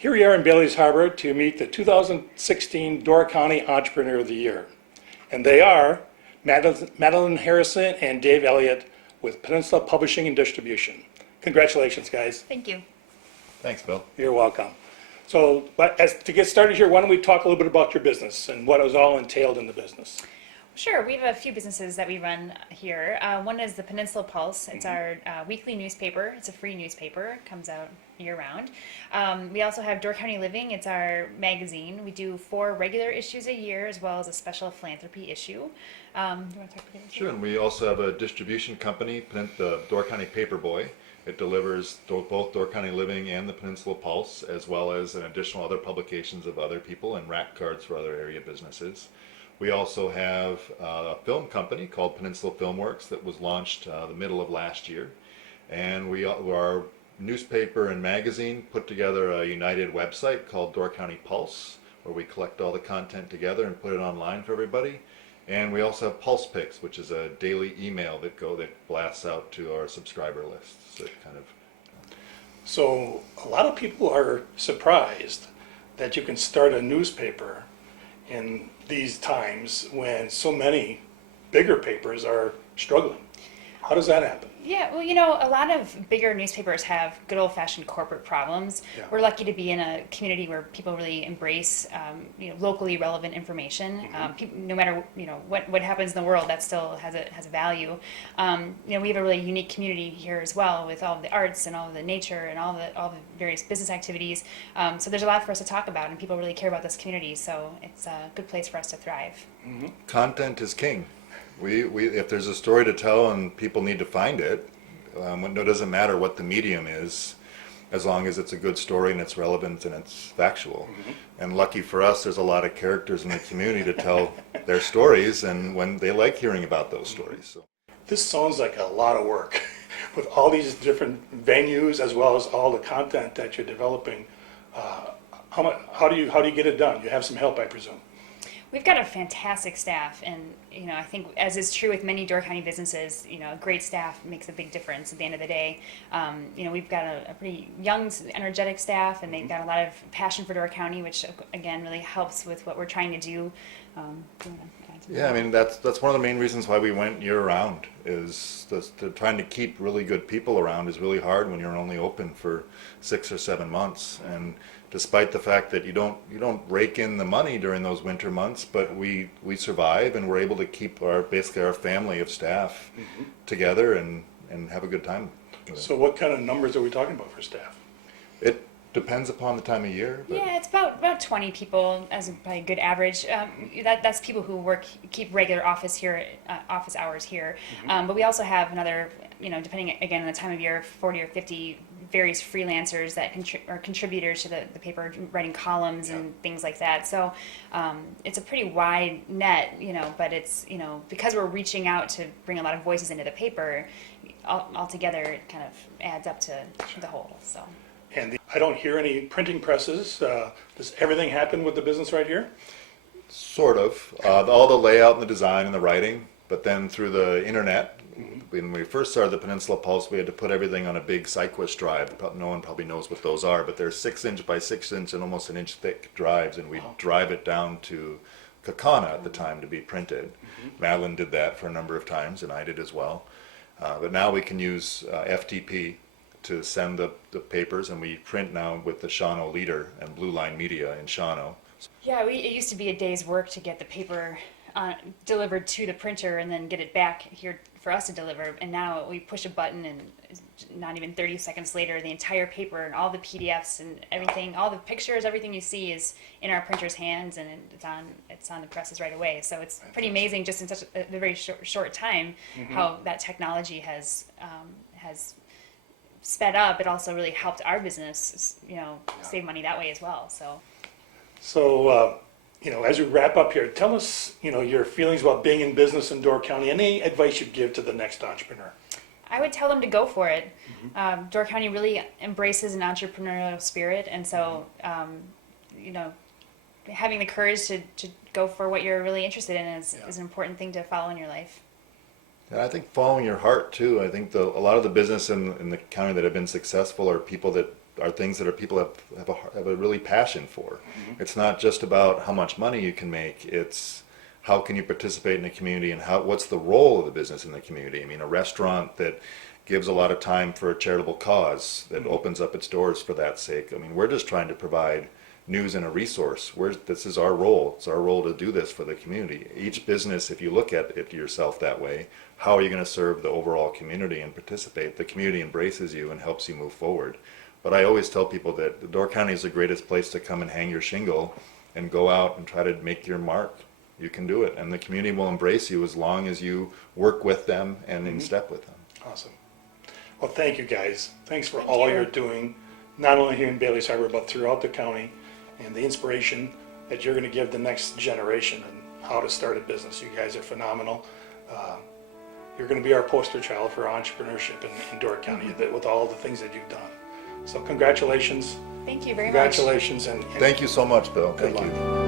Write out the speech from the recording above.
Here we are in Bailey's Harbor to meet the 2016 Door County Entrepreneur of the Year. And they are Madeline Harrison and Dave Elliott with Peninsula Publishing and Distribution. Congratulations, guys. Thank you. Thanks, Bill. You're welcome. So, to get started here, why don't we talk a little bit about your business and what is all entailed in the business? Sure, we have a few businesses that we run here. One is the Peninsula Pulse. It's our weekly newspaper. It's a free newspaper. It comes out year-round. We also have Door County Living. It's our magazine. We do 4 regular issues a year as well as a special philanthropy issue. You want to talk about it? Sure, and we also have a distribution company, the Door County Paperboy. It delivers both Door County Living and the Peninsula Pulse, as well as an additional other publications of other people and rack cards for other area businesses. We also have a film company called Peninsula Filmworks that was launched the middle of last year. And our newspaper and magazine put together a united website called Door County Pulse, where we collect all the content together and put it online for everybody. And we also have Pulse Picks, which is a daily email that blasts out to our subscriber lists. So So a lot of people are surprised that you can start a newspaper in these times when so many bigger papers are struggling. How does that happen? Yeah, well, a lot of bigger newspapers have good old-fashioned corporate problems. Yeah. We're lucky to be in a community where people really embrace, locally relevant information. No matter what happens in the world, that still has a value. We have a really unique community here as well, with all of the arts and all of the nature and all the various business activities. So there's a lot for us to talk about, and people really care about this community. So it's a good place for us to thrive. content is king. If there's a story to tell and people need to find it, it doesn't matter what the medium is, as long as it's a good story and it's relevant and it's factual. And lucky for us, there's a lot of characters in the community to tell their stories, and when they like hearing about those stories. So. This sounds like a lot of work with all these different venues as well as all the content that you're developing. How do you get it done? You have some help, I presume. We've got a fantastic staff, and I think, as is true with many Door County businesses, a great staff makes a big difference at the end of the day. We've got a pretty young, energetic staff, and they've got a lot of passion for Door County, which again really helps with what we're trying to do. Do you want to add to that? Yeah, I mean that's one of the main reasons why we went year-round. Is trying to keep really good people around is really hard when you're only open for 6 or 7 months. And despite the fact that you don't rake in the money during those winter months, but we survive, and we're able to keep basically our family of staff together and have a good time. So what kind of numbers are we talking about for staff? It depends upon the time of year. But Yeah, it's about 20 people as a good average. That's people who keep regular office hours here. But we also have another, depending again on the time of year, 40 or 50 various freelancers that are contributors to the paper, writing columns and things like that. So it's a pretty wide net, but it's, because we're reaching out to bring a lot of voices into the paper, altogether it kind of adds up to the whole. So. And I don't hear any printing presses. Does everything happen with the business right here? Sort of. All the layout and the design and the writing, but then through the internet. When we first started the Peninsula Pulse, we had to put everything on a big SyQuest drive. No one probably knows what those are, but they're 6-inch by 6-inch and almost an inch thick drives, and we drive it down to Kakana at the time to be printed. Madeline did that for a number of times, and I did as well. But now we can use FTP to send the papers, and we print now with the Shawano Leader and Blue Line Media in Shawano. Yeah, it used to be a day's work to get the paper delivered to the printer and then get it back here for us to deliver. And now we push a button, and not even 30 seconds later, the entire paper and all the PDFs and everything, all the pictures, everything you see is in our printer's hands, and it's on the presses right away. So it's pretty amazing, just in such a very short time, how that technology has sped up. It also really helped our business, save money that way as well. So, as we wrap up here, tell us, your feelings about being in business in Door County. Any advice you'd give to the next entrepreneur? I would tell them to go for it. Door County really embraces an entrepreneurial spirit, and so, having the courage to go for what you're really interested in is an important thing to follow in your life. And I think following your heart too. I think a lot of the business in the county that have been successful are people that are things that people have a really passion for. It's not just about how much money you can make. It's how can you participate in the community, and what's the role of the business in the community. I mean, a restaurant that gives a lot of time for a charitable cause, that opens up its doors for that sake. I mean, we're just trying to provide news and a resource. This is our role. It's our role to do this for the community. Each business, if you look at it yourself that way, how are you going to serve the overall community and participate? The community embraces you and helps you move forward. But I always tell people that Door County is the greatest place to come and hang your shingle and go out and try to make your mark. You can do it, and the community will embrace you as long as you work with them and in step with them. Awesome. Well, thank you guys. Thanks for Thank all you. you're doing, not only here in Bailey's Harbor, but throughout the county, and the inspiration that you're going to give the next generation and how to start a business. You guys are phenomenal. You're going to be our poster child for entrepreneurship in Door County with all the things that you've done. So congratulations. Thank you very much. Congratulations and Thank you so much, Bill. Good Thank luck. you.